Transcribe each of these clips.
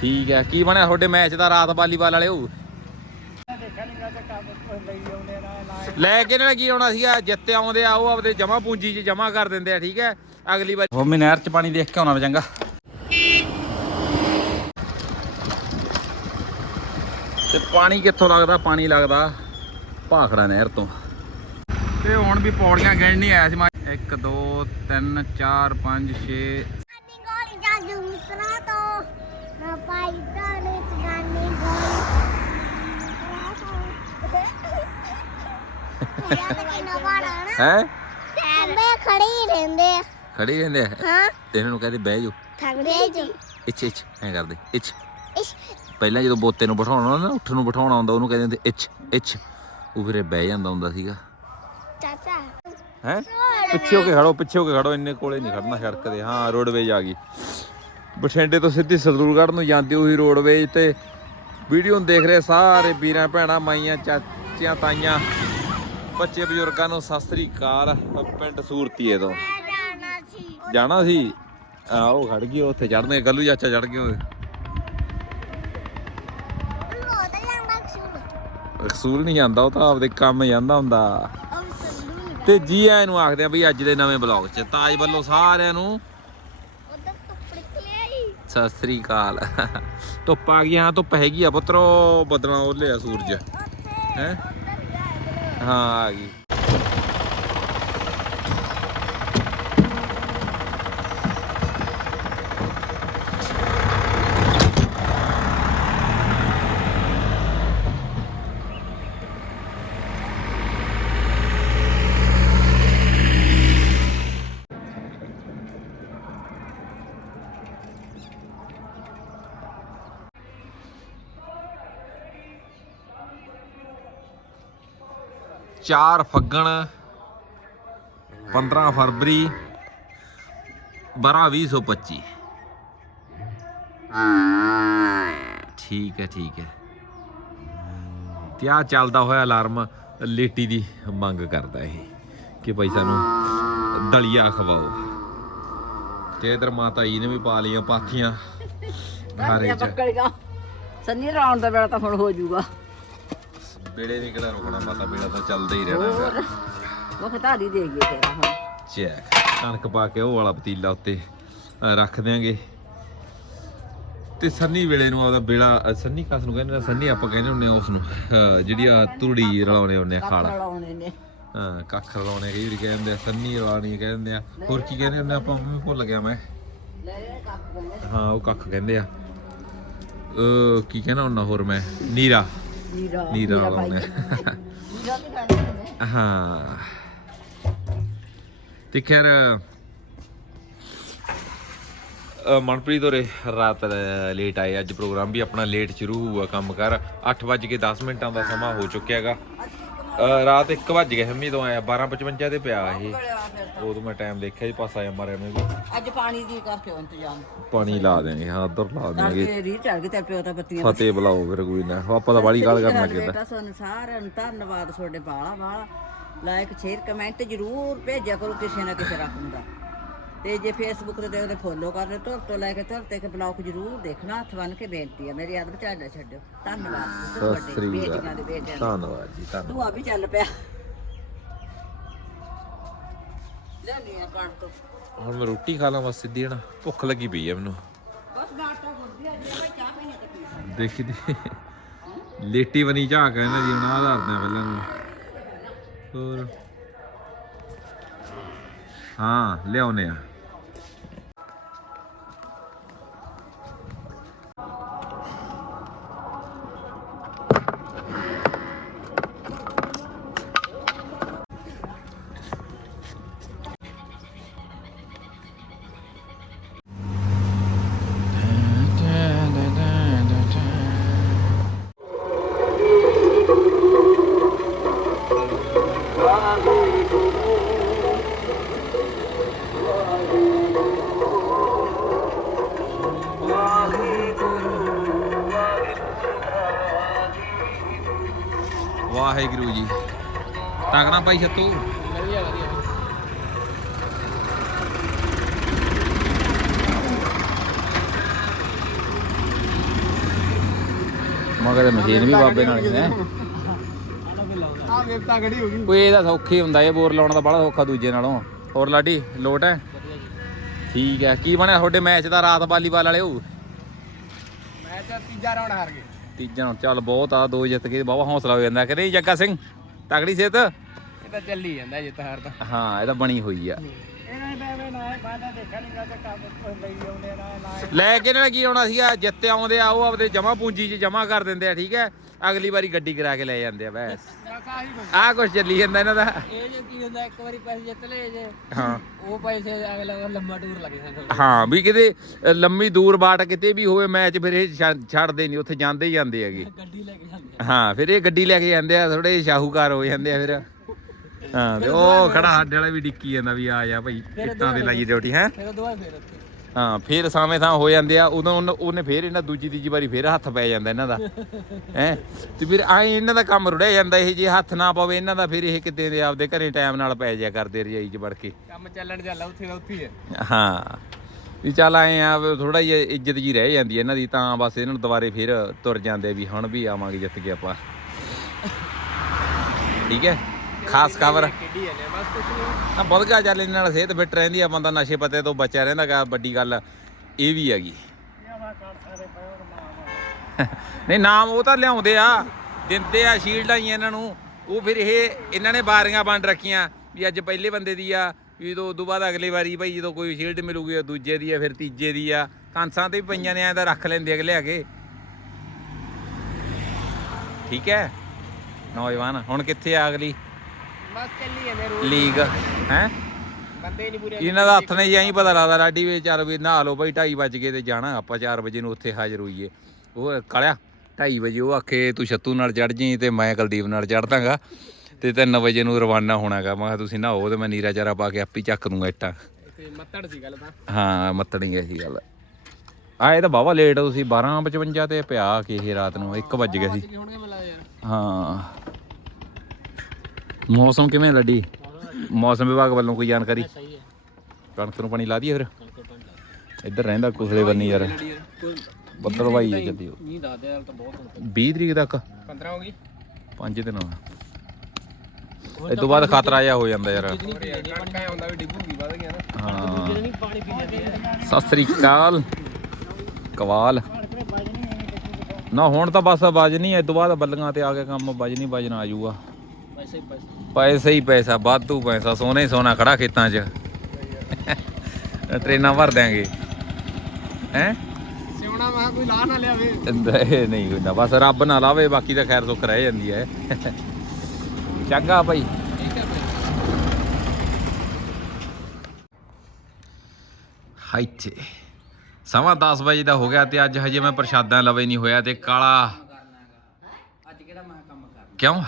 ਠੀਕ ਹੈ ਕੀ ਬਣਿਆ ਤੁਹਾਡੇ ਮੈਚ ਦਾ ਰਾਤ ਵਾਲੀਬਾਲ ਵਾਲੇ ਉਹ? ਲੈ ਕੇ ਨਾਲ ਕੀ ਆਉਣਾ ਸੀਗਾ? ਜਿੱਤੇ ਆਉਂਦੇ ਆ ਉਹ ਆਪਦੇ ਜਮਾ ਪੂੰਜੀ 'ਚ ਜਮਾ ਕਰ ਦਿੰਦੇ ਆ ਠੀਕ ਹੈ? ਅਗਲੀ ਵਾਰ ਹੋਮੀ ਨਹਿਰ 'ਚ ਪਾਣੀ ਦੇਖ ਕੇ ਆਉਣਾ ਚੰਗਾ। ਤੇ ਪਾਣੀ ਕਿੱਥੋਂ ਲੱਗਦਾ? ਪਾਣੀ ਲੱਗਦਾ ਭਾਖੜਾ ਨਹਿਰ ਤੋਂ। ਤੇ ਹੁਣ ਵੀ ਪੌੜੀਆਂ ਗਿਣ ਨਹੀਂ ਆਇਆ ਸੀ ਮੈਂ। 1 2 3 4 5 6 ਗਾਨੀ ਗੋਲੀ ਜਾਦੂ ਮਿੱਤਰਾਂ ਤੋਂ। ਨਾ ਪਾਈ ਦਾਣੇ ਚ ਗਾਨੀ ਗੋਲੀ। ਨਾ ਹੈ? ਅੰਬੇ ਖੜੇ ਹੀ ਰਹਿੰਦੇ ਆ। ਖੜੀ ਰਹਿੰਦੇ ਆ? ਹਾਂ। ਇਹਨਾਂ ਨੂੰ ਕਹਿੰਦੇ ਬਹਿ ਜਾਓ। ਥੱਕਦੇ ਜੀ। ਇੱਛ ਇੱਛ ਐ ਕਰਦੇ ਇੱਛ। ਇਸ਼ ਪਹਿਲਾਂ ਜਦੋਂ ਬੋਤੇ ਨੂੰ ਬਿਠਾਉਣਾ ਹੁੰਦਾ ਨਾ ਉੱਠਣ ਨੂੰ ਬਿਠਾਉਣਾ ਹੁੰਦਾ ਉਹਨੂੰ ਕਹਿੰਦੇ ਹੁੰਦੇ ਇੱਛ ਇੱਛ। ਉਹ ਫਿਰ ਬਹਿ ਜਾਂਦਾ ਹੁੰਦਾ ਸੀਗਾ। ਚਾਚਾ। ਹੈ? ਪਿੱਛੇ ਹੋ ਕੇ ਖੜੋ ਪਿੱਛੇ ਹੋ ਕੇ ਖੜੋ ਇੰਨੇ ਕੋਲੇ ਨਹੀਂ ਖੜਨਾ ਸੜਕ ਦੇ। ਹਾਂ ਰੋਡਵੇਜ ਆ ਗਈ। ਬਠਿੰਡੇ ਤੋਂ ਸਿੱਧੀ ਸਰਦੂਲਗੜ੍ਹ ਨੂੰ ਜਾਂਦੀ ਹੋਈ ਰੋਡਵੇਜ ਤੇ ਵੀਡੀਓ ਨੂੰ ਦੇਖ ਰਹੇ ਸਾਰੇ ਵੀਰਾਂ ਭੈਣਾਂ ਮਾਈਆਂ ਚਾਚੀਆਂ ਤਾਈਆਂ ਬੱਚੇ ਬਜ਼ੁਰਗਾਂ ਨੂੰ ਸਤਿ ਸ੍ਰੀ ਅਕਾਲ। ਪਿੰਡ ਸੂਰਤੀਏ ਤੋਂ। ਜਾਣਾ ਸੀ। ਆ ਉਹ ਖੜ ਗਈ ਉੱਥੇ ਚੜਨੇ ਗੱਲੂ ਚਾਚਾ ਚੜ ਗਏ ਜਾਂਦਾ ਕਸੂਰ। ਨਹੀਂ ਜਾਂਦਾ ਉਹ ਤਾਂ ਆਪਦੇ ਕੰਮ ਜਾਂਦਾ ਹੁੰਦਾ। ਉਹ ਤੇ ਜੀ ਆਇਆਂ ਨੂੰ ਆਖਦੇ ਆ ਬਈ ਅੱਜ ਦੇ ਨਵੇਂ ਬਲੌਗ 'ਚ। ਤਾਜ ਵੱਲੋਂ ਸਾਰਿਆਂ ਨੂੰ ਸਤਿ ਸ੍ਰੀ ਅਕਾਲ। ਧੁੱਪ ਆ ਗਈ ਹਾਂ ਧੁੱਪ ਹੈਗੀ ਆ ਪੁੱਤਰੋ ਬਦਲਾਂ ਉਹਲੇ ਆ ਸੂਰਜ। ਹੈ? ਹਾਂ ਆ ਗਈ। ਚਾਰ ਫੱਗਣ 15 ਫਰਵਰੀ 12 2025 ਠੀਕ ਹੈ ਠੀਕ ਹੈ। ਤੇ ਆ ਚੱਲਦਾ ਹੋਇਆ ਅਲਾਰਮ ਲੇਟੀ ਦੀ ਮੰਗ ਕਰਦਾ ਇਹ ਕਿ ਭਾਈ ਸਾਨੂੰ ਦਲੀਆ ਖਵਾਓ। ਤੇ ਇਧਰ ਮਾਤਾ ਜੀ ਨੇ ਵੀ ਪਾ ਲਈਆਂ ਪਾਥੀਆਂ। ਘਾਰੇ ਚ ਸੰਨੀ ਰਾਉਣ ਦਾ ਵੇਲਾ ਤਾਂ ਹੁਣ ਹੋ ਜਾਊਗਾ। ਬੇੜੇ ਨਹੀਂ ਕਿਹੜਾ ਰੁਕਣਾ ਮਾਤਾ ਬੇੜਾ ਤਾਂ ਚੱਲਦਾ ਹੀ ਰਹਿਣਾ ਹੈਗਾ। ਉਹ ਖਤਾਰੀ ਦੇ ਗਏ ਤੇਰਾ ਹੁਣ। ਚੈੱਕ ਕਣਕ ਪਾ ਕੇ ਉਹ ਵਾਲਾ ਪਤੀਲਾ ਉੱਤੇ ਅ, ਰੱਖ ਦਿਆਂਗੇ। ਤੇ ਸੰਨੀ ਵੇਲੇ ਨੂੰ ਆਪਦਾ ਬੇੜਾ ਅ, ਸੰਨੀ ਕਸ ਨੂੰ ਕਹਿੰਦੇ ਨੇ? ਸੰਨੀ ਆਪਾਂ ਕਹਿੰਦੇ ਹੁੰਦੇ ਆ ਉਸ ਨੂੰ ਅ, ਜਿਹੜੀ ਆ ਤੁਰੜੀ ਰਲਾਉਣੇ ਹੁੰਦੇ ਆ ਖਾਲਾ। ਨੇ। ਹਾਂ ਕੱਖ ਰਲਾਉਣੇ ਕਈ ਵਾਰੀ ਕਹਿੰਦੇ ਆ ਸੰਨੀ ਰਲਾਉਣੀ ਕਹਿੰਦੇ ਆ। ਹੋਰ ਕੀ ਕਹਿੰਦੇ ਹੁੰਦੇ ਆ, ਆਪਾਂ ਮੈਂ ਭੁੱਲ ਗਿਆ ਮੈਂ। ਹਾਂ ਉਹ ਕੱਖ ਕਹਿੰਦੇ ਆ। ਉਹ ਕੀ ਕਹਿੰਦਾ ਹੁੰਦਾ ਹੋਰ ਮੈਂ? ਨੀਰਾ। ਨੀਰਾ ਨੀਰਾ ਲਾਉਣੇ ਨੀਰਾ ਵੀ ਨੇ ਹਾਂ। ਤੇ ਖੈਰ ਮਨਪ੍ਰੀਤ ਹੋਰੇ ਰਾਤ ਲੇਟ ਆਏ। ਅੱਜ ਪ੍ਰੋਗਰਾਮ ਵੀ ਆਪਣਾ ਲੇਟ ਸ਼ੁਰੂ ਹੋਊਗਾ ਕੰਮ ਕਰ। 8:10 ਮਿੰਟਾਂ ਦਾ ਸਮਾਂ ਹੋ ਚੁੱਕਿਆ ਹੈਗਾ। ਰਾਤ 1 ਵਜ ਗਿਆ ਹਮੀ ਤੋਂ ਆਇਆ 12:55 ਤੇ ਪਿਆ ਇਹ। ਉਦੋਂ ਮੈਂ ਟਾਈਮ ਦੇਖਿਆ ਜੀ ਪਾਸਾ ਆ ਮਾਰਿਆ ਮੈਂ ਵੀ। ਅੱਜ ਪਾਣੀ ਦੀ ਕਰਕੇ ਇੰਤਜ਼ਾਮ। ਪਾਣੀ ਲਾ ਦੇਾਂਗੇ ਹਾਂ ਉਧਰ ਲਾ ਦੇਾਂਗੇ ਤੜਕੇ ਰੀ ਚੜ ਗਈ ਤੇ ਪਿਓ ਤਾਂ ਬੱਤੀਆਂ ਫਤਿਹ ਬੁਲਾਓ ਫਿਰ ਕੋਈ ਨਾ ਆਪਾਂ ਤਾਂ ਬਾੜੀ ਗੱਲ ਕਰਨ ਲੱਗੇ ਤਾਂ। ਬੇਟਾ ਤੁਹਾਨੂੰ ਸਾਰਿਆਂ ਨੂੰ ਧੰਨਵਾਦ ਤੁਹਾਡੇ ਬਾਲਾ ਬਾਲਾ ਲਾਈਕ ਸ਼ੇਅਰ ਕਮੈਂਟ ਜ਼ਰੂਰ ਭੇਜਿਆ ਕਰੋ ਕਿਸੇ ਨਾ ਕਿਸੇ ਦਾ ਤੇ ਜੇ ਫੇਸਬੁੱਕ ਤੇ ਉਹਦੇ ਫੋਲੋ ਕਰ ਲਿਓ ਤੁਰ ਤੋਂ ਲੈ ਕੇ ਤੁਰ ਤੱਕ ਬਲੌਗ ਜ਼ਰੂਰ ਦੇਖਣਾ। ਹੱਥ ਬੰਨ ਕੇ ਬੇਨਤੀ ਹੈ ਮੇਰੀ ਆਦਤ ਚਾਹ ਨਾ ਛੱਡਿਓ। ਧੰਨਵਾਦ ਸਤਿ ਸ੍ਰੀ ਅਕਾਲ। ਧੰਨਵਾਦ ਜੀ ਧੰਨਵਾਦ। ਤੂੰ ਆ ਵੀ ਚੱਲ ਪਿਆ। ਲੈ ਨਹੀਂ ਆ ਕਾਣ ਤੋਂ ਹੁਣ ਮੈਂ ਰੋਟੀ ਖਾ ਲਾਂ ਬਸ ਸਿੱਧੀ ਹਨਾ ਭੁੱਖ ਲੱਗੀ ਪਈ ਹੈ ਮੈਨੂੰ। ਬਸ ਬਾਟਾ ਗੁੱਡੀ ਆ ਜੇ ਚਾਹ ਪੀਣੀ ਤੇ ਪੀ ਲੈ। ਦੇਖੀ ਦੀ ਲੇਟੀ ਬਣੀ ਝਾਕ ਇਹਨਾਂ ਦੀ ਹੁਣ ਆਧਾਰ ਦੇ ਪਹਿਲਾਂ ਨੂੰ ਹੋਰ। ਹਾਂ ਲਿਆਉਨੇ ਆ। ਭਾਈ ਛੱਤੂ। ਵਧੀਆ ਵਧੀਆ। ਮਸ਼ੀਨ ਵੀ ਬਾਬੇ ਨਾਲ ਹੈ ਆ ਵੇਪਤਾ ਖੜੀ ਹੋ ਗਈ। ਕੋਈ ਇਹਦਾ ਸੌਖੀ ਹੁੰਦਾ ਇਹ ਬੋਰ ਲਾਉਣ ਦਾ ਬੜਾ ਸੌਖਾ ਦੂਜੇ ਨਾਲੋਂ। ਹੋਰ ਲਾਡੀ ਲੋਟ ਹੈ? ਠੀਕ ਹੈ ਕੀ ਬਣਿਆ ਤੁਹਾਡੇ ਮੈਚ ਦਾ ਰਾਤ ਵਾਲੀਬਾਲ ਵਾਲੇ ਹੋ ਮੈਚ ਦਾ ਤੀਜਾ ਰਾਉਂਡ ਹਾਰ ਗਏ। ਤੀਜਾ ਚੱਲ ਬਹੁਤ ਆ ਦੋ ਜਿੱਤ ਕੇ ਬਾਬਾ ਹੌਸਲਾ ਹੋ ਜਾਂਦਾ। ਕਿ ਨਹੀਂ ਜੱਗਾ ਸਿੰਘ ਤਗੜੀ ਸਿਹਤ? ਇਹ ਤਾਂ ਚੱਲੀ ਜਾਂਦਾ ਤਾਂ। ਹਾਂ ਇਹ ਤਾਂ ਬਣੀ ਹੋਈ ਆ। ਇਹਨਾਂ ਦਾ ਐਵੇਂ ਨਾ ਬਾਦਾ ਦੇਖਣ ਨਹੀਂ ਤਾਂ ਕੰਮ ਕੋਈ ਲਈ ਆਉਂਦੇ ਨਾ ਨਾ ਲੈ ਕੇ ਇਹਨਾਂ ਨੇ ਕੀ ਆਉਣਾ ਸੀਗਾ? ਜਿੱਤੇ ਆਉਂਦੇ ਆ ਉਹ ਆਪਦੇ ਜਮਾ ਪੂੰਜੀ 'ਚ ਜਮਾ ਕਰ ਦਿੰਦੇ ਆ ਠੀਕ ਹੈ? ਅਗਲੀ ਵਾਰੀ ਗੱਡੀ ਕਰਾ ਕੇ ਲੈ ਜਾਂਦੇ ਆ ਬਸ। ਆਹੀ ਕੁਛ। ਚੱਲੀ ਜਾਂਦਾ ਇਹਨਾਂ ਦਾ। ਇਹ ਜੇ ਕੀ ਹੁੰਦਾ ਇੱਕ ਵਾਰੀ ਪੈਸੇ ਜਿੱਤ ਲਏ ਜੇ ਹਾਂ। ਉਹ ਪੈਸੇ ਅਗਲਾ ਵਾਰ ਲੰਮਾ ਟੂਰ ਲੱਗੇ ਸਾਨੂੰ ਹਾਂ ਵੀ ਕਿਤੇ ਅ, ਲੰਮੀ ਦੂਰ ਬਾਟ ਕਿਤੇ ਵੀ ਹੋਵੇ ਮੈਚ ਫਿਰ ਇਹ ਛੱਡ- ਛੱਡਦੇ ਨਹੀਂ ਉੱਥੇ ਜਾਂਦੇ ਹੀ ਜਾਂਦੇ ਹੈਗੇ। ਗੱਡੀ ਲੈ ਕੇ ਜਾਂਦੇ ਹਾਂ ਫਿਰ ਇਹ ਗੱਡੀ ਲੈ ਕੇ ਜਾਂਦੇ ਆ ਥੋੜੇ ਸ਼ਾਹੂਕਾਰ ਹੋ ਜਾਂਦੇ ਆ ਫਿਰ। ਹਾਂ ਤੇ ਉਹ ਖੜਾ ਸਾਡੇ ਵਾਲਾ ਵੀ ਡਿੱਕੀ ਜਾਂਦਾ ਵੀ ਆ ਜਾ ਭਾਈ ਇੱਟਾਂ ਦੇ ਲਾਈ ਡਿਊਟੀ ਹੈ? ਫਿਰ ਉਹ ਦੁਆ ਫਿਰ ਉੱਥੇ। ਹਾਂ ਫਿਰ ਸਾਵੇਂ ਥਾਂ ਹੋ ਜਾਂਦੇ ਆ ਉਦੋਂ ਉਹਨ- ਉਹਨੇ ਫਿਰ ਇਹਨਾਂ ਦੂਜੀ ਤੀਜੀ ਵਾਰੀ ਫਿਰ ਹੱਥ ਪੈ ਜਾਂਦਾ ਇਹਨਾਂ ਦਾ ਹੈ? ਤੇ ਫਿਰ ਆਏ ਇਹਨਾਂ ਦਾ ਕੰਮ ਰੁੜਿਆ ਜਾਂਦਾ ਇਹ ਜੇ ਹੱਥ ਨਾ ਪਵੇ ਇਹਨਾਂ ਦਾ ਫਿਰ ਇਹ ਕਿਤੇ ਦੇ ਆਪਦੇ ਘਰੇ ਟਾਈਮ ਨਾਲ ਪੈ ਜਿਆ ਕਰਦੇ ਰਜਾਈ 'ਚ ਵੜ ਕੇ। ਕੰਮ ਚੱਲਣ ਚੱਲਾ ਉੱਥੇ ਦਾ ਉੱਥੇ ਹੀ ਹੈ ਹਾਂ ਵੀ ਚੱਲ ਆਏ ਆ ਥੋੜਾ ਜਿਹਾ ਇੱਜ਼ਤ ਜੀ ਰਹਿ ਜਾਂਦੀ ਹੈ ਇਹਨਾਂ ਦੀ ਤਾਂ ਬਸ ਇਹਨਾਂ ਨੂੰ ਦੁਬਾਰੇ ਫਿਰ ਤੁਰ ਜਾਂਦੇ ਵੀ ਹੁਣ ਵੀ ਆਵਾਂਗੇ ਜਿੱਤ ਕੇ ਆਪਾਂ। ਠੀਕ ਹੈ? ਖਾਸ ਖਬਰ ਕਿੱਡੀ ਹੈ ਬਸ ਕੁਛ ਨਹੀਂ ਆ ਬਦਗਾ ਚੱਲ ਇਹਨਾਂ ਨਾਲ ਸਿਹਤ ਫਿੱਟ ਰਹਿੰਦੀ ਆ ਬੰਦਾ ਨਸ਼ੇ ਪੱਤੇ ਤੋਂ ਬਚਿਆ ਰਹਿੰਦਾ ਗਾ ਵੱਡੀ ਗੱਲ ਇਹ ਵੀ ਹੈਗੀ। ਨਹੀਂ ਨਾਮ ਉਹ ਤਾਂ ਲਿਆਉਂਦੇ ਆ ਦਿੰਦੇ ਆ ਸ਼ੀਲਡਾਂ ਹੀ ਇਹਨਾਂ ਨੂੰ। ਉਹ ਫਿਰ ਇਹ ਇਹਨਾਂ ਨੇ ਬਾਰੀਆਂ ਵੰਡ ਰੱਖੀਆਂ ਵੀ ਅੱਜ ਪਹਿਲੇ ਬੰਦੇ ਦੀ ਆ ਵੀ ਜਦੋਂ ਉਦੋਂ ਬਾਅਦ ਅਗਲੀ ਵਾਰੀ ਭਾਈ ਜਦੋਂ ਕੋਈ ਸ਼ੀਲਡ ਮਿਲੂਗੀ ਉਹ ਦੂਜੇ ਦੀ ਆ ਫਿਰ ਤੀਜੇ ਦੀ ਆ। ਕਾਂਸਾਂ ਤੇ ਵੀ ਪਈਆਂ ਨੇ ਐਂ ਤਾਂ ਰੱਖ ਲੈਂਦੇ ਅਗਲੇ ਆਗੇ ਠੀਕ ਹੈ? ਨੌਜਵਾਨ ਹੁਣ ਕਿੱਥੇ ਆ ਅਗਲੀ? ਬਸ ਚੱਲੀ ਜਾਂਦੇ ਰੋਜ਼। ਲੀਗ ਹੈ? ਬੰਦੇ ਨਹੀਂ ਪੂਰੇ ਇਹਨਾਂ ਦਾ ਹੱਥ ਨੇ ਜਾਂ ਹੀ ਪਤਾ ਲੱਗਦਾ ਲਾਡੀ ਵੀ ਚੱਲ ਵੀ ਨਹਾ ਲਓ ਭਾਈ 2:30 ਵਜ ਗਏ ਤੇ ਜਾਣਾ ਆਪਾਂ 4 ਵਜੇ ਨੂੰ ਉੱਥੇ ਹਾਜ਼ਰ ਹੋਈਏ। ਉਹ ਕਾਲਿਆ 2:30 ਵਜੇ ਉਹ ਆਖੇ ਤੂੰ ਛੱਤੂ ਨਾਲ ਚੜ ਜੀ ਤੇ ਮੈਂ ਕੁਲਦੀਪ ਨਾਲ ਚੜ ਦਾਂਗਾ। ਤੇ 3 ਵਜੇ ਨੂੰ ਰਵਾਨਾ ਹੋਣਾਗਾ ਮੈਂ ਤੁਸੀਂ ਨਹਾਓ ਤੇ ਮੈਂ ਨੀਰਾ ਚਾਰਾ ਪਾ ਕੇ ਆਪੇ ਚੱਕ ਦੂੰਗਾ ਇੱਟਾਂ। ਮੱਤੜ ਸੀ ਗੱਲ ਤਾਂ। ਹਾਂ ਮੱਤਣੀ ਗਈ ਸੀ ਗੱਲ। ਆ ਇਹ ਤਾਂ ਬਾਵਾ ਲੇਟ ਤੁਸੀਂ 12:55 ਤੇ ਪਿਆ ਕਿ ਇਹ ਰਾਤ ਨੂੰ 1 ਵਜ ਗਿਆ ਸੀ। ਹਾਂ। ਮੌਸਮ ਕਿਵੇਂ ਲੱਡੀ? ਮੌਸਮ ਵਿਭਾਗ ਵੱਲੋਂ ਕੋਈ ਜਾਣਕਾਰੀ? ਸਹੀ ਹੈ। ਕਣਕ ਨੂੰ ਪਾਣੀ ਲਾ ਦਈਏ ਫਿਰ? ਇੱਧਰ ਰਹਿੰਦਾ ਕੁਸਲੇ ਬੰਨੀ ਯਾਰ। ਬੱਦਲ ਵਾਈ ਹੈ ਜਲਦੀ ਨਹੀਂ ਦੱਸਦੇ ਯਾਰ ਤਾਂ ਬਹੁਤ ਹੁਣ। 20 ਤਰੀਕ ਤੱਕ? 15 ਹੋ ਗਈ। 5 ਦਿਨ ਇਹ ਤੋਂ ਬਾਅਦ ਖਤਰਾ ਜਿਹਾ ਹੋ ਜਾਂਦਾ ਯਾਰ। ਹੋਰ ਯਾਰ ਕਣਕਾਂ ਐਂ ਹੁੰਦਾ ਵੀ ਡਿੱਗੂਗੀ ਵਧ ਗਿਆ ਨਾ। ਹਾਂ। ਸਤਿ ਸ੍ਰੀ ਅਕਾਲ। ਕਵਾਲ। ਨਾ ਹੁਣ ਤਾਂ ਬਸ ਬਜ ਨਹੀਂ ਇਸ ਤੋਂ ਬਾਅਦ ਬੱਲੀਆਂ ਤੇ ਆ ਕੇ ਕੰਮ ਬਜ ਨਹੀਂ ਬਜਣਾ ਆ ਜਾਊਗਾ ਪੈਸੇ ਹੀ ਪੈਸੇ। ਪੈਸੇ ਹੀ ਪੈਸਾ ਵਾਧੂ ਪੈਸਾ ਸੋਨਾ ਹੀ ਸੋਨਾ ਖੜਾ ਖੇਤਾਂ 'ਚ। ਟ੍ਰੇਨਾਂ ਭਰ ਦਿਆਂਗੇ। ਹੈ? ਸਿਉਣਾ ਮਾ ਕੋਈ ਲਾ ਨਾ ਲਿਆਵੇ। ਨਹੀਂ ਹੁੰਦਾ ਬਸ ਰੱਬ ਨਾ ਲਾਵੇ ਬਾਕੀ ਤਾਂ ਖੈਰ ਸੁੱਖ ਰਹਿ ਜਾਂਦੀ ਹੈ ਚੰਗਾ ਭਾਈ ਹਾਈਤੇ ਸਵਾ 10 ਵਜੇ ਦਾ ਹੋ ਗਿਆ ਤੇ ਅੱਜ ਹਜੇ ਮੈਂ ਪ੍ਰਸ਼ਾਦਾਂ ਲਵੇ ਨਹੀਂ ਹੋਇਆ ਤੇ ਕਾਲਾ ਅੱਜ ਕਿਹੜਾ ਮੈਂ ਕੰਮ ਕਰ ਕਿਉਂ?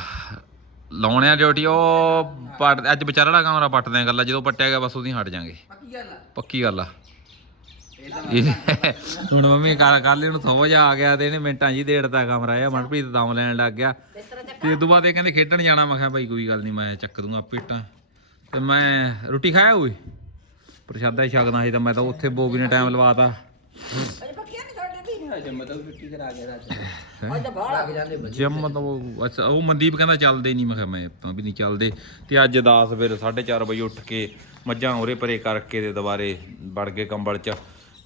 ਲਾਉਣਿਆ ਡਿਊਟੀ ਉਹ ਪੱਟ- ਅੱਜ ਵਿਚਾਰਾ ਵਾਲਾ ਕਮਰਾ ਪੱਟਦੇ ਆ ਗੱਲਾਂ ਜਦੋਂ ਪੱਟਿਆ ਗਿਆ ਬਸ ਉਹਦੀ ਹਟ ਜਾਾਂਗੇ। ਪੱਕੀ ਗੱਲ ਆ। ਪੱਕੀ ਗੱਲ ਆ। ਇਹ- ਹੁਣ ਮੰਮੀ ਕੱਲ ਕੱਲ ਇਹਨੂੰ ਥੋ ਜਾ ਆ ਗਿਆ ਤੇ ਇਹਨੇ ਮਿੰਟਾਂ ਜੀ ਦੇੜਦਾ ਕਮਰਾ ਆ ਮਨਪ੍ਰੀਤ ਦਮ ਲੈਣ ਲੱਗ ਗਿਆ। ਤੇ ਉਸ ਤੋਂ ਬਾਅਦ ਇਹ ਕਹਿੰਦੇ ਖੇਡਣ ਜਾਣਾ ਮੈਂ ਕਿਹਾ ਭਾਈ ਕੋਈ ਗੱਲ ਨਹੀਂ ਮੈਂ ਚੱਕ ਦੂੰਗਾ ਪਿੱਟਾਂ ਤੇ ਮੈਂ ਰੋਟੀ ਖਾਇਆ ਹੋਈ ਪ੍ਰਸ਼ਾਦਾ ਹੀ ਛਕਦਾ ਸੀ ਤਾਂ ਮੈਂ ਤਾਂ ਉੱਥੇ ਬੋਗੀ ਨੇ ਟਾਈਮ ਲਵਾਤਾ। ਅਜੇ ਮਤਲਬ ਛੁੱਟੀ ਕਰਾ ਗਿਆ ਰਾਤ ਅੱਜ ਤਾਂ ਬਾਹਰ ਲੱਗ ਜਾਂਦੇ ਬੱਚੇ ਜਿਮ ਤਾਂ ਉਹ ਅੱਛਾ ਉਹ ਮਨਦੀਪ ਕਹਿੰਦਾ ਚੱਲਦੇ ਨਹੀਂ ਮੈਂ ਕਿਹਾ ਮੈਂ ਤਾਂ ਵੀ ਨਹੀਂ ਚੱਲਦੇ। ਤੇ ਅੱਜ 10 ਫਿਰ 4:30 ਵਜੇ ਉੱਠ ਕੇ ਮੱਝਾਂ ਉਰੇ ਪਰੇ ਕਰਕੇ ਤੇ ਦੁਬਾਰੇ ਵੜ ਗਏ ਕੰਬਲ 'ਚ।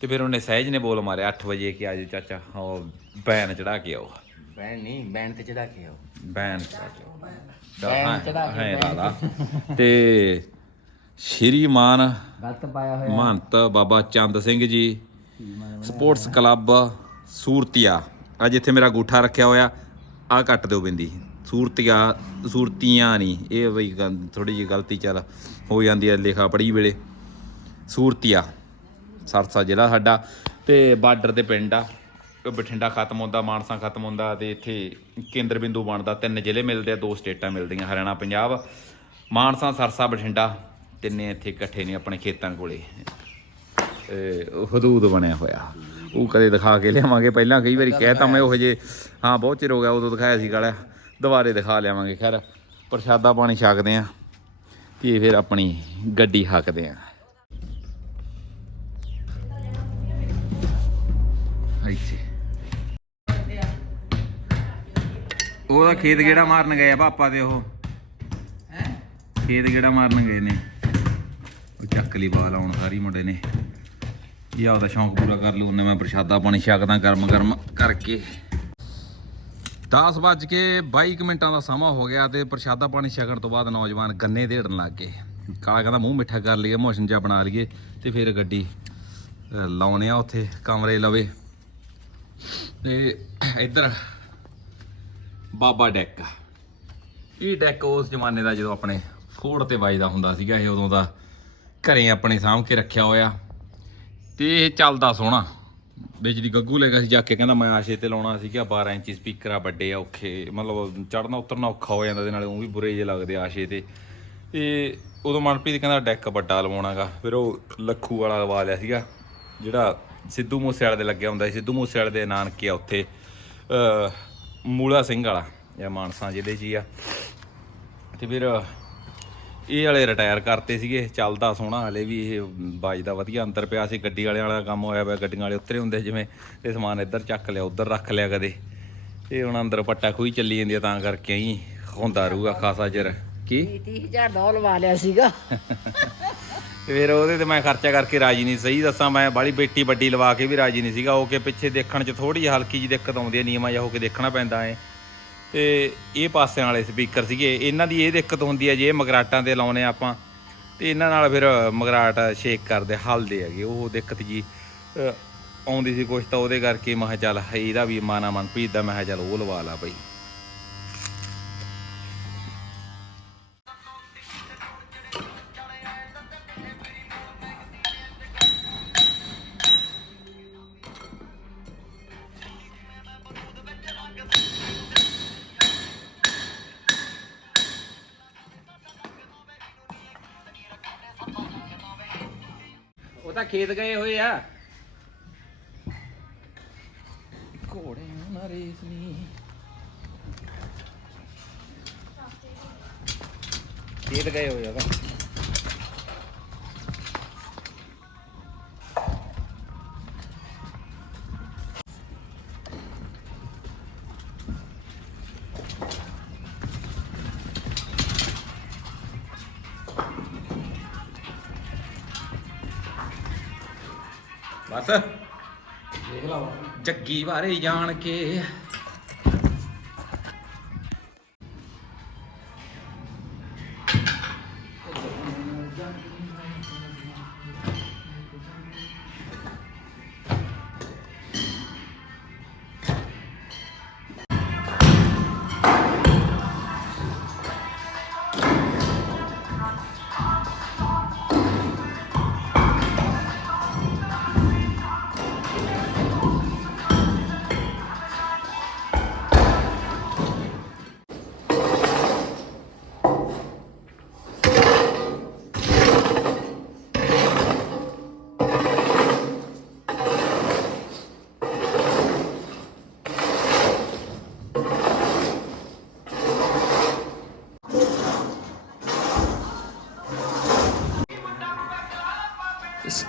ਤੇ ਫਿਰ ਉਹਨੇ ਸਹਿਜ ਨੇ ਬੋਲ ਮਾਰਿਆ 8 ਵਜੇ ਕਿ ਆਜੋ ਚਾਚਾ ਉਹ ਬੈਨ ਚੜਾ ਕੇ ਆਓ। ਬੈਣ ਨਹੀਂ ਬੈਣ ਤੇ ਚੜਾ ਕੇ ਆਓ। ਬੈਨ ਚੜਾ ਕੇ ਆਓ। ਬੈਨ ਚੜਾ ਕੇ ਲਾਲਾ ਤੇ ਸ਼੍ਰੀਮਾਨ ਗਲਤ ਪਾਇਆ ਹੋਇਆ। ਮਹੰਤ ਬਾਬਾ ਚੰਦ ਸਿੰਘ ਜੀ ਸਪੋਰਟਸ ਕਲੱਬ ਸੂਰਤੀਆ। ਆ ਜਿੱਥੇ ਮੇਰਾ ਗੂਠਾ ਰੱਖਿਆ ਹੋਇਆ। ਆ ਕੱਟ ਦਿਓ ਬਿੰਦੀ। ਸੂਰਤੀਆ, ਸੂਰਤੀਆਂ ਨਹੀਂ। ਇਹ ਬਈ ਥੋੜੀ ਜਿਹੀ ਗਲਤੀ ਚੱਲ ਹੋ ਜਾਂਦੀ ਹੈ ਲਿਖਾ ਪੜੀ ਵੇਲੇ। ਸੂਰਤੀਆ, ਸਰਸਾ ਜ਼ਿਲ੍ਹਾ ਸਾਡਾ ਤੇ ਬਾਰਡਰ ਤੇ ਪਿੰਡ ਆ। ਬਠਿੰਡਾ ਖਤਮ ਹੁੰਦਾ, ਮਾਨਸਾ ਖਤਮ ਹੁੰਦਾ ਤੇ ਇੱਥੇ ਕੇਂਦਰ ਬਿੰਦੂ ਬਣਦਾ। ਤਿੰਨ ਜ਼ਿਲ੍ਹੇ ਮਿਲਦੇ ਆ, ਦੋ ਸਟੇਟਾਂ ਮਿਲਦੀਆਂ, ਹਰਿਆਣਾ, ਪੰਜਾਬ। ਮਾਨਸਾ, ਸਰਸਾ, ਬਠਿੰਡਾ ਤਿੰਨੇ ਇੱਥੇ ਇਕੱਠੇ ਨੇ ਆਪਣੇ ਖੇਤਾਂ ਕੋਲੇ। ਇਹ ਹਦੂਦ ਬਣਿਆ ਹੋਇਆ। ਉਹ ਕਦੇ ਦਿਖਾ ਕੇ ਲਿਆਵਾਂਗੇ। ਪਹਿਲਾਂ ਕਈ ਵਾਰੀ ਕਹਿਤਾ ਮੈਂ ਉਹ ਜੇ ਹਾਂ ਬਹੁਤ ਚਿਰ ਹੋ ਗਿਆ ਉਦੋਂ ਦਿਖਾਇਆ ਸੀ ਕਾਲਿਆ ਦੁਬਾਰੇ ਦਿਖਾ ਲਿਆਵਾਂਗੇ ਖੈਰ। ਪ੍ਰਸ਼ਾਦਾ ਪਾਣੀ ਛਕਦੇ ਆ ਤੇ ਫਿਰ ਆਪਣੀ ਗੱਡੀ ਹੱਕਦੇ ਆ। ਇੱਥੇ। ਉਹਦਾ ਖੇਤ ਗੇੜਾ ਮਾਰਨ ਗਏ ਆ ਪਾਪਾ ਦੇ ਉਹ। ਹੈ? ਖੇਤ ਗੇੜਾ ਮਾਰਨ ਗਏ ਨੇ। ਉਹ ਚੱਕ ਲਈ ਬਾਲ ਆਉਣ ਸਾਰੀ ਮੁੰਡੇ ਨੇ। ਇਹ ਆਪਦਾ ਸ਼ੌਂਕ ਪੂਰਾ ਕਰ ਲੂ ਉਹਨੇ ਮੈਂ ਪ੍ਰਸ਼ਾਦਾ ਪਾਣੀ ਛਕਦਾ ਗਰਮ ਗਰਮ ਕਰਕੇ। 10 ਵੱਜ ਕੇ 22 ਮਿੰਟਾਂ ਦਾ ਸਮਾਂ ਹੋ ਗਿਆ ਤੇ ਪ੍ਰਸ਼ਾਦਾ ਪਾਣੀ ਛਕਣ ਤੋਂ ਬਾਅਦ ਨੌਜਵਾਨ ਗੰਨੇ ਦੇੜਨ ਲੱਗ ਗਏ। ਕਾਲਾ ਕਹਿੰਦਾ ਮੂੰਹ ਮਿੱਠਾ ਕਰ ਲਈਏ, ਮੋਸ਼ਨ ਜਿਹਾ ਬਣਾ ਲਈਏ ਤੇ ਫਿਰ ਗੱਡੀ ਲਾਉਣੇ ਆ ਉੱਥੇ, ਕਮਰੇ ਲਵੇ। ਤੇ ਇੱਧਰ ਬਾਬਾ ਡੈਕ। ਇਹ ਡੈਕ ਉਸ ਜ਼ਮਾਨੇ ਦਾ ਜਦੋਂ ਆਪਣੇ ਫੋੜ ਤੇ ਵੱਜਦਾ ਹੁੰਦਾ ਸੀਗਾ, ਇਹ ਉਦੋਂ ਦਾ ਘਰੇ ਆਪਣੇ ਸਾਂਭ ਕੇ ਰੱਖਿਆ ਹੋਇਆ। ਤੇ ਇਹ ਚੱਲਦਾ ਸੋਹਣਾ। ਵਿੱਚ ਦੀ ਗੱਗੂ ਲੈ ਗਿਆ ਸੀ ਜਾ ਕੇ ਕਹਿੰਦਾ ਮੈਂ ਆਸ਼ੇ ਤੇ ਲਾਉਣਾ ਸੀਗਾ 12 ਇੰਚੀ ਸਪੀਕਰ ਆ ਵੱਡੇ ਆ, ਔਖੇ, ਮਤਲਬ ਚੜਨਾ ਉਤਰਨਾ ਔਖਾ ਹੋ ਜਾਂਦਾ ਦੇ ਨਾਲ ਉਹ ਵੀ ਬੁਰੇ ਜਿਹੇ ਲੱਗਦੇ ਆਸ਼ੇ ਤੇ। ਤੇ ਉਦੋਂ ਮਨਪ੍ਰੀਤ ਕਹਿੰਦਾ ਡੈਕ ਵੱਡਾ ਲਵਾਉਣਾਗਾ, ਫਿਰ ਉਹ ਲੱਖੂ ਵਾਲਾ ਲਵਾ ਲਿਆ ਸੀਗਾ, ਜਿਹੜਾ ਸਿੱਧੂ ਮੂਸੇਵਾਲੇ ਦੇ ਲੱਗਿਆ ਹੁੰਦਾ ਸੀ, ਸਿੱਧੂ ਮੂਸੇਵਾਲੇ ਦੇ ਨਾਨਕੇ ਆ ਉੱਥੇ। ਮੂਲਾ ਸਿੰਘ ਵਾਲਾ, ਜਾਂ ਮਾਨਸਾ ਜ਼ਿਲ੍ਹੇ 'ਚ ਹੀ ਆ। ਤੇ ਫਿਰ ਇਹ ਵਾਲੇ ਰਿਟਾਇਰ ਕਰਤੇ ਸੀਗੇ ਚੱਲਦਾ ਸੋਹਣਾ ਹਲੇ ਵੀ ਇਹ ਬਾਜਦਾ ਵਧੀਆ ਅੰਦਰ ਪਿਆ ਸੀ ਗੱਡੀ ਵਾਲਿਆਂ ਵਾਲਾ ਕੰਮ ਹੋਇਆ ਪਿਆ ਗੱਡੀਆਂ ਵਾਲੇ ਉੱਤਰੇ ਹੁੰਦੇ ਜਿਵੇਂ ਤੇ ਸਮਾਨ ਇੱਧਰ ਚੱਕ ਲਿਆ ਉੱਧਰ ਰੱਖ ਲਿਆ ਕਦੇ। ਇਹ ਹੁਣ ਅੰਦਰ ਪੱਟਾ ਖੂਹੀ ਚੱਲੀ ਜਾਂਦੀ ਆ ਤਾਂ ਕਰਕੇ ਹੀ ਹੁੰਦਾ ਰਹੂਗਾ ਖਾਸਾ ਚਿਰ। ਕੀ? 30000 ਦਾ ਲਵਾ ਲਿਆ ਸੀਗਾ। ਤੇ ਫਿਰ ਉਹਦੇ ਤੇ ਮੈਂ ਖਰਚਾ ਕਰਕੇ ਰਾਜੀ ਨਹੀਂ ਸਹੀ ਦੱਸਾਂ ਮੈਂ ਬਾਲੀ ਬੇਟੀ ਵੱਡੀ ਲਵਾ ਕੇ ਵੀ ਰਾਜੀ ਨਹੀਂ ਸੀਗਾ ਉਹ ਕਿ ਪਿੱਛੇ ਦੇਖਣ 'ਚ ਥੋੜੀ ਜਿਹੀ ਹਲਕੀ ਜਿਹੀ ਦਿੱਕਤ ਆਉਂਦੀ ਹੈ ਨੀਵਾਂ ਜਿਹਾ ਹੋ ਕੇ ਦੇਖਣਾ ਪੈਂਦਾ ਏ ਤੇ ਇਹ ਪਾਸਿਆਂ ਵਾਲੇ ਸਪੀਕਰ ਸੀਗੇ। ਇਹਨਾਂ ਦੀ ਇਹ ਦਿੱਕਤ ਹੁੰਦੀ ਹੈ ਜੇ ਮਗਰਾਟਾਂ ਤੇ ਲਾਉਨੇ ਆਪਾਂ। ਤੇ ਇਹਨਾਂ ਨਾਲ ਫਿਰ ਮਗਰਾਟ ਸ਼ੇਕ ਕਰਦੇ, ਹਲਦੇ ਹੈਗੇ। ਉਹ ਦਿੱਕਤ ਜੀ ਆਉਂਦੀ ਸੀ ਕੁਛ ਤਾਂ ਉਹਦੇ ਕਰਕੇ ਮੈਂ ਕਿਹਾ ਚੱਲ, ਇਹਦਾ ਵੀ ਮਾਨਾ ਮਨਪ੍ਰੀਤ ਦਾ ਮੈਂ ਕਿਹਾ ਚੱਲ ਉਹ ਲਵਾ ਲਾ ਬਈ। ਤਾਂ ਖੇਤ ਗਏ ਹੋਏ ਆ। ਬਸ। ਦੇਖ ਲਾ ਜੱਗੀ ਬਾਰੇ ਜਾਣ ਕੇ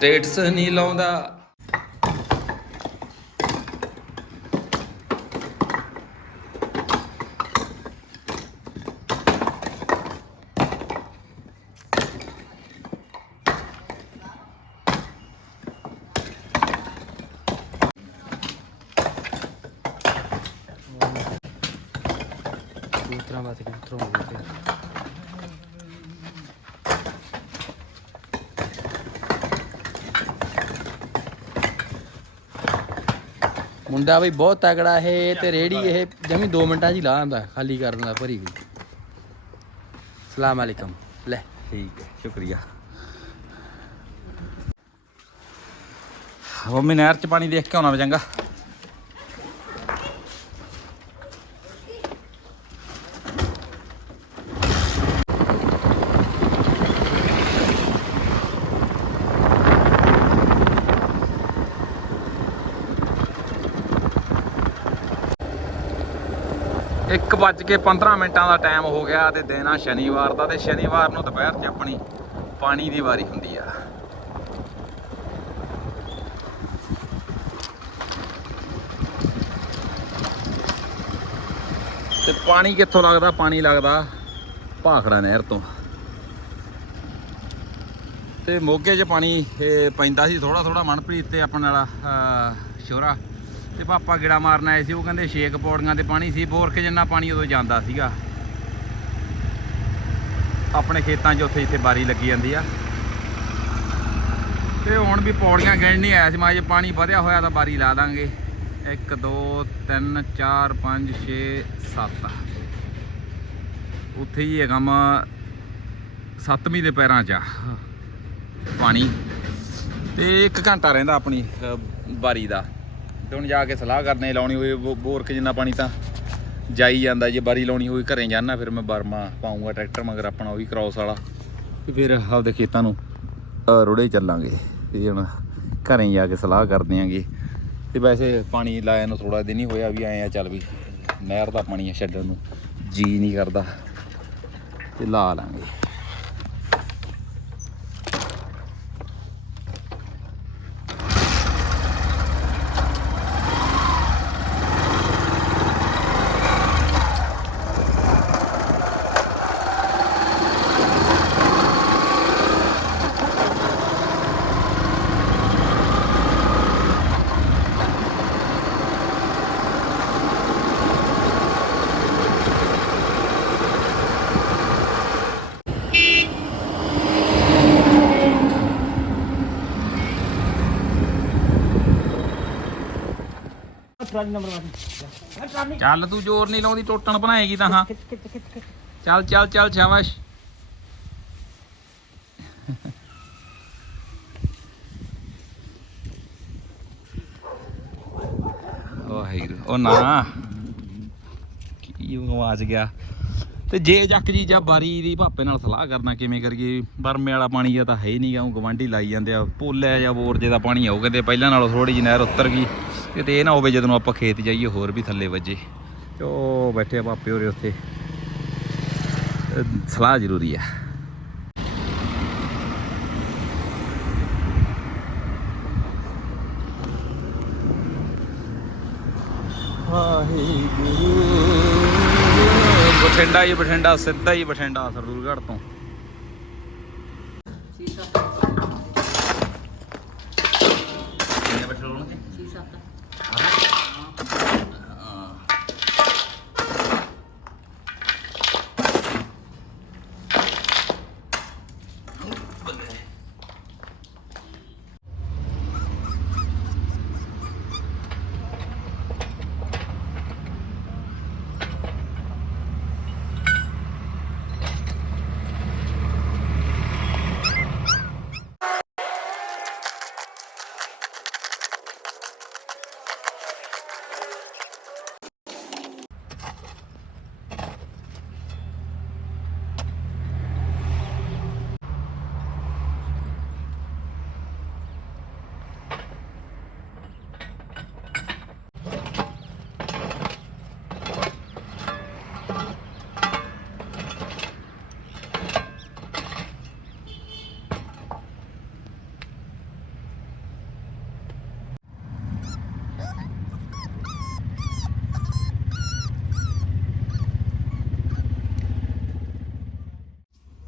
ਸਟੇਟਸ ਨਹੀਂ ਲਾਉਂਦਾ। ਕਬੂਤਰਾਂ ਵਾਸਤੇ ਕਬੂਤਰ ਹੋ ਗਏ ਮੁੰਡਾ ਬਈ ਬਹੁਤ ਤਗੜਾ ਇਹ, ਤੇ ਰੇੜੀ ਇਹ ਜਮੀ 2 ਮਿੰਟਾਂ 'ਚ ਹੀ ਲਾ ਆਂਦਾ, ਖਾਲੀ ਕਰ ਦਿੰਦਾ ਭਰੀ ਗਈ ਸਲਾਮ ਅਲੈਕਮ। ਲੈ। ਠੀਕ ਹੈ, ਸ਼ੁਕਰੀਆ। ਮੰਮੀ ਨਹਿਰ ਚ ਪਾਣੀ ਦੇਖ ਕੇ ਆਉਣਾ ਚੰਗਾ। ਇੱਕ ਕੇ 15 ਮਿੰਟਾਂ ਦਾ ਟਾਈਮ ਹੋ ਗਿਆ ਤੇ ਦਿਨ ਆ ਸ਼ਨੀਵਾਰ ਦਾ ਤੇ ਸ਼ਨੀਵਾਰ ਨੂੰ ਦੁਪਹਿਰ 'ਚ ਆਪਣੀ ਪਾਣੀ ਦੀ ਵਾਰੀ ਹੁੰਦੀ ਆ। ਤੇ ਪਾਣੀ ਕਿੱਥੋਂ ਲੱਗਦਾ? ਪਾਣੀ ਲੱਗਦਾ ਭਾਖੜਾ ਨਹਿਰ ਤੋਂ। ਤੇ ਮੋਗੇ 'ਚ ਪਾਣੀ ਇਹ, ਪੈਂਦਾ ਸੀ ਥੋੜਾ ਥੋੜਾ ਮਨਪ੍ਰੀਤ ਤੇ ਆਪਣੇ ਵਾਲਾ ਅਹ, ਸ਼ੋਰਾ। ਤੇ ਪਾਪਾ ਗੇੜਾ ਮਾਰਨ ਆਏ ਸੀ, ਉਹ ਕਹਿੰਦੇ ਛੇਕ ਪੌੜੀਆਂ ਤੇ ਪਾਣੀ ਸੀ ਬੋਰਖ ਜਿੰਨਾ ਪਾਣੀ ਉਦੋਂ ਜਾਂਦਾ ਸੀਗਾ। ਆਪਣੇ ਖੇਤਾਂ 'ਚ ਉੱਥੇ ਜਿੱਥੇ ਬਾਰੀ ਲੱਗੀ ਜਾਂਦੀ ਆ। ਤੇ ਹੁਣ ਵੀ ਪੌੜੀਆਂ ਗਿਣ ਨਹੀਂ ਆਇਆ ਸੀ, ਮੈਂ ਜੇ ਪਾਣੀ ਵਧਿਆ ਹੋਇਆ ਤਾਂ ਬਾਰੀ ਲਾ ਦਾਂਗੇ। 1 2 3 4 5 6 7 ਉੱਥੇ ਹੀ ਹੈਗਾ ਮੈਂ ਸੱਤਵੀਂ ਦੇ ਪੈਰਾਂ 'ਚ ਆ, ਪਾਣੀ। ਤੇ 1 ਘੰਟਾ ਰਹਿੰਦਾ ਆਪਣੀ ਬਾਰੀ ਦਾ। ਤੇ ਹੁਣ ਜਾ ਕੇ ਸਲਾਹ ਕਰਨੇ ਲਾਉਣੀ ਹੋਈ ਬੋ- ਬੋਰ ਕੇ ਜਿੰਨਾ ਪਾਣੀ ਤਾਂ ਜਾਈ ਜਾਂਦਾ, ਜੇ ਬਾਰੀ ਲਾਉਣੀ ਹੋਈ ਘਰੇ ਜਾਣਾ ਫਿਰ ਮੈਂ ਬਰਮਾ ਪਾਉਂਗਾ ਟਰੈਕਟਰ, ਮਗਰ ਆਪਣਾ ਉਹ ਵੀ ਕ੍ਰਾਸ ਵਾਲਾ। ਤੇ ਫਿਰ ਆਪਦੇ ਖੇਤਾਂ ਨੂੰ ਰੋੜੇ ਰੁੜੇ ਚੱਲਾਂਗੇ। ਤੇ ਹੁਣ ਘਰੇ ਜਾ ਕੇ ਸਲਾਹ ਕਰਦੇ ਆਂਗੇ। ਤੇ ਵੈਸੇ ਪਾਣੀ ਲਾਇਆ ਨੂੰ ਥੋੜਾ ਦਿਨ ਹੀ ਹੋਇਆ ਵੀ ਆਏ ਆ ਚੱਲ ਵੀ, ਨਹਿਰ ਦਾ ਪਾਣੀ ਆ ਛੱਡਣ ਨੂੰ, ਜੀ ਨਹੀਂ ਕਰਦਾ। ਤੇ ਲਾ ਲਾਂਗੇ। ਚੱਲ ਤੂੰ ਜ਼ੋਰ ਨਹੀਂ ਲਾਉਂਦੀ ਟੋਟਣ ਬਣਾਏਗੀ ਤਾਂ ਹਾਂ। ਚੱਲ ਚੱਲ ਚੱਲ ਸ਼ਾਬਾਸ਼। ਉਹ ਹੈ ਉਹ ਨਾ। ਕੀ ਉਹ ਆਵਾਜ਼ ਗਿਆ? ਤੇ ਜੇ ਜੱਕ ਜੀ ਜਾਂ ਬਾਰੀ ਦੀ ਭਾਪੇ ਨਾਲ ਸਲਾਹ ਕਰਨਾ, ਕਿਵੇਂ ਕਰੀਏ? ਬਰਮੇ ਵਾਲਾ ਪਾਣੀ ਆ ਤਾਂ ਹੈ ਹੀ ਨਹੀਂ ਗਾ, ਉਹ ਗਵਾਂਢੀ ਲਾਈ ਜਾਂਦੇ ਆ। ਪੋਲਿਆ ਜਾਂ ਬੋਰ ਜੇ ਦਾ ਪਾਣੀ ਆਉ ਕਹਿੰਦੇ ਪਹਿਲਾਂ ਨਾਲੋਂ ਥੋੜੀ ਜਿਹੀ ਨਹਿਰ ਉੱਤਰ ਗਈ। ਕਿਤੇ ਇਹ ਨਾ ਹੋਵੇ ਜਦੋਂ ਆਪਾਂ ਖੇਤ ਜਾਈਏ, ਹੋਰ ਵੀ ਥੱਲੇ ਵੱਜੇ। ਤੇ ਉਹ ਬੈਠੇ ਆ ਭਾਪੇ ਹੋਰੇ ਉੱਥੇ। ਸਲਾਹ ਜ਼ਰੂਰੀ ਆ। ਵਾਹਿਗੁਰੂ। ਬਠਿੰਡਾ ਹੀ ਬਠਿੰਡਾ ਸਿੱਧਾ ਹੀ ਬਠਿੰਡਾ ਸਰਦੂਲਗੜ੍ਹ ਤੋਂ ਕਿੰਨੇ ਬੈਠੇ ਹੋਣਗੇ 6-7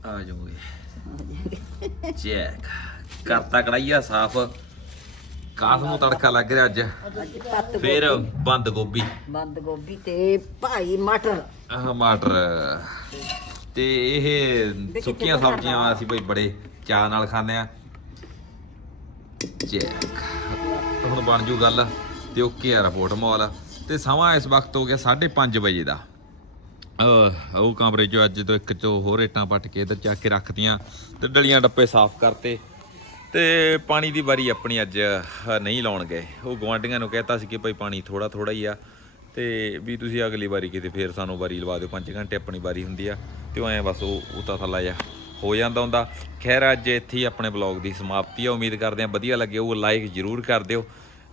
ਆ ਜਾਓਗੇ ਚੈੱਕ ਕਰਤਾ ਕੜਾਈਆ ਸਾਫ਼। ਕਾਸ ਨੂੰ ਤੜਕਾ ਲੱਗ ਰਿਹਾ ਅੱਜ। ਅੱਜ ਪੱਤ ਫਿਰ ਬੰਦ ਗੋਭੀ। ਬੰਦ ਗੋਭੀ ਤੇ ਭਾਈ ਮਟਰ। ਆਹ ਮਟਰ। ਤੇ ਇਹ ਸੁੱਕੀਆਂ ਸਬਜ਼ੀਆਂ ਅਸੀਂ ਬਈ ਬੜੇ ਚਾਹ ਨਾਲ ਖਾਂਦੇ ਆ ਚੈੱਕ। ਹੁਣ ਬਣ ਜੂ ਗੱਲ। ਤੇ ਓਕੇ ਆ ਰਿਪੋਰਟ ਮਾਲ। ਤੇ ਸਮਾਂ ਇਸ ਵਕਤ ਹੋ ਗਿਆ 5:30 ਵਜੇ ਦਾ। ਉਹ ਕਮਰੇ ਚੋਂ ਅੱਜ ਤੋਂ ਇੱਕ ਚੋਂ ਹੋਰ ਰੇਟਾਂ ਪੱਟ ਕੇ ਇੱਧਰ ਚੱਕ ਕੇ ਰੱਖਤੀਆਂ ਤੇ ਡਲੀਆਂ ਡੱਪੇ ਸਾਫ਼ ਕਰਤੇ ਤੇ ਪਾਣੀ ਦੀ ਵਾਰੀ ਆਪਣੀ ਅੱਜ ਨਹੀਂ ਲਾਉਣ ਗਏ। ਉਹ ਗਵਾਂਢੀਆਂ ਨੂੰ ਕਹਿਤਾ ਸੀ ਕਿ ਭਾਈ ਪਾਣੀ ਥੋੜਾ ਥੋੜਾ ਹੀ ਆ ਤੇ ਵੀ ਤੁਸੀਂ ਅਗਲੀ ਵਾਰੀ ਕਿਤੇ ਫੇਰ ਸਾਨੂੰ ਵਾਰੀ ਲਵਾ ਦਿਓ 5 ਘੰਟੇ ਆਪਣੀ ਵਾਰੀ ਹੁੰਦੀ ਆ ਤੇ ਉਹ ਐਂ ਬਸ ਉਹ ਉਤਾ ਥੱਲਾ ਜਾ ਹੋ ਜਾਂਦਾ ਹੁੰਦਾ। ਖੈਰ, ਅੱਜ ਇੱਥੇ ਹੀ ਆਪਣੇ ਬਲੌਗ ਦੀ ਸਮਾਪਤੀ ਆ। ਉਮੀਦ ਕਰਦੇ ਆ ਵਧੀਆ ਲੱਗੇ ਉਹ ਲਾਈਕ ਜ਼ਰੂਰ ਕਰ ਦਿਓ।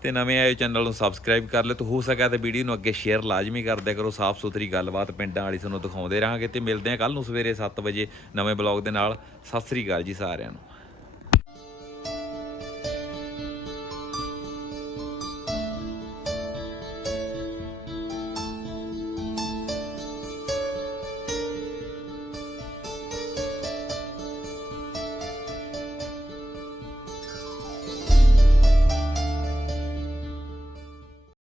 ਤੇ ਨਵੇਂ ਆਏ ਚੈਨਲ ਨੂੰ ਸਬਸਕ੍ਰਾਈਬ ਕਰ ਲਿਓ ਤੇ ਹੋ ਸਕਿਆ ਤੇ ਵੀਡੀਓ ਨੂੰ ਅੱਗੇ ਸ਼ੇਅਰ ਲਾਜ਼ਮੀ ਕਰ ਦਿਆ ਕਰੋ ਸਾਫ਼ ਸੁਥਰੀ ਗੱਲਬਾਤ ਪਿੰਡਾਂ ਵਾਲੀ ਤੁਹਾਨੂੰ ਦਿਖਾਉਂਦੇ ਰਹਾਂਗੇ ਤੇ ਮਿਲਦੇ ਆ ਕੱਲ ਨੂੰ ਸਵੇਰੇ 7 ਵਜੇ ਨਵੇਂ ਬਲੌਗ ਦੇ ਨਾਲ। ਸਤਿ ਸ੍ਰੀ ਅਕਾਲ ਜੀ ਸਾਰਿਆਂ ਨੂੰ।